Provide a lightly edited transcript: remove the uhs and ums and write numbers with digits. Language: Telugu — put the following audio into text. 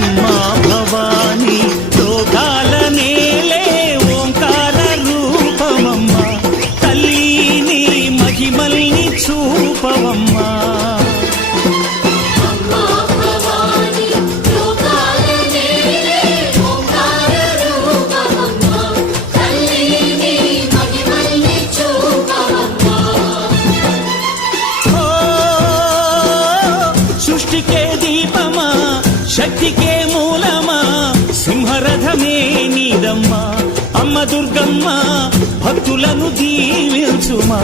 అమ్మా భవాని లోకాల నేలే ఓంకార రూపమమ్మా తల్లిని మహిమల్ని చూపవమ్మా సృష్టికే దీపమా శక్తికే మూలమా సింహరథమే నీదమ్మా అమ్మ దుర్గమ్మ భక్తులను దీవించుమా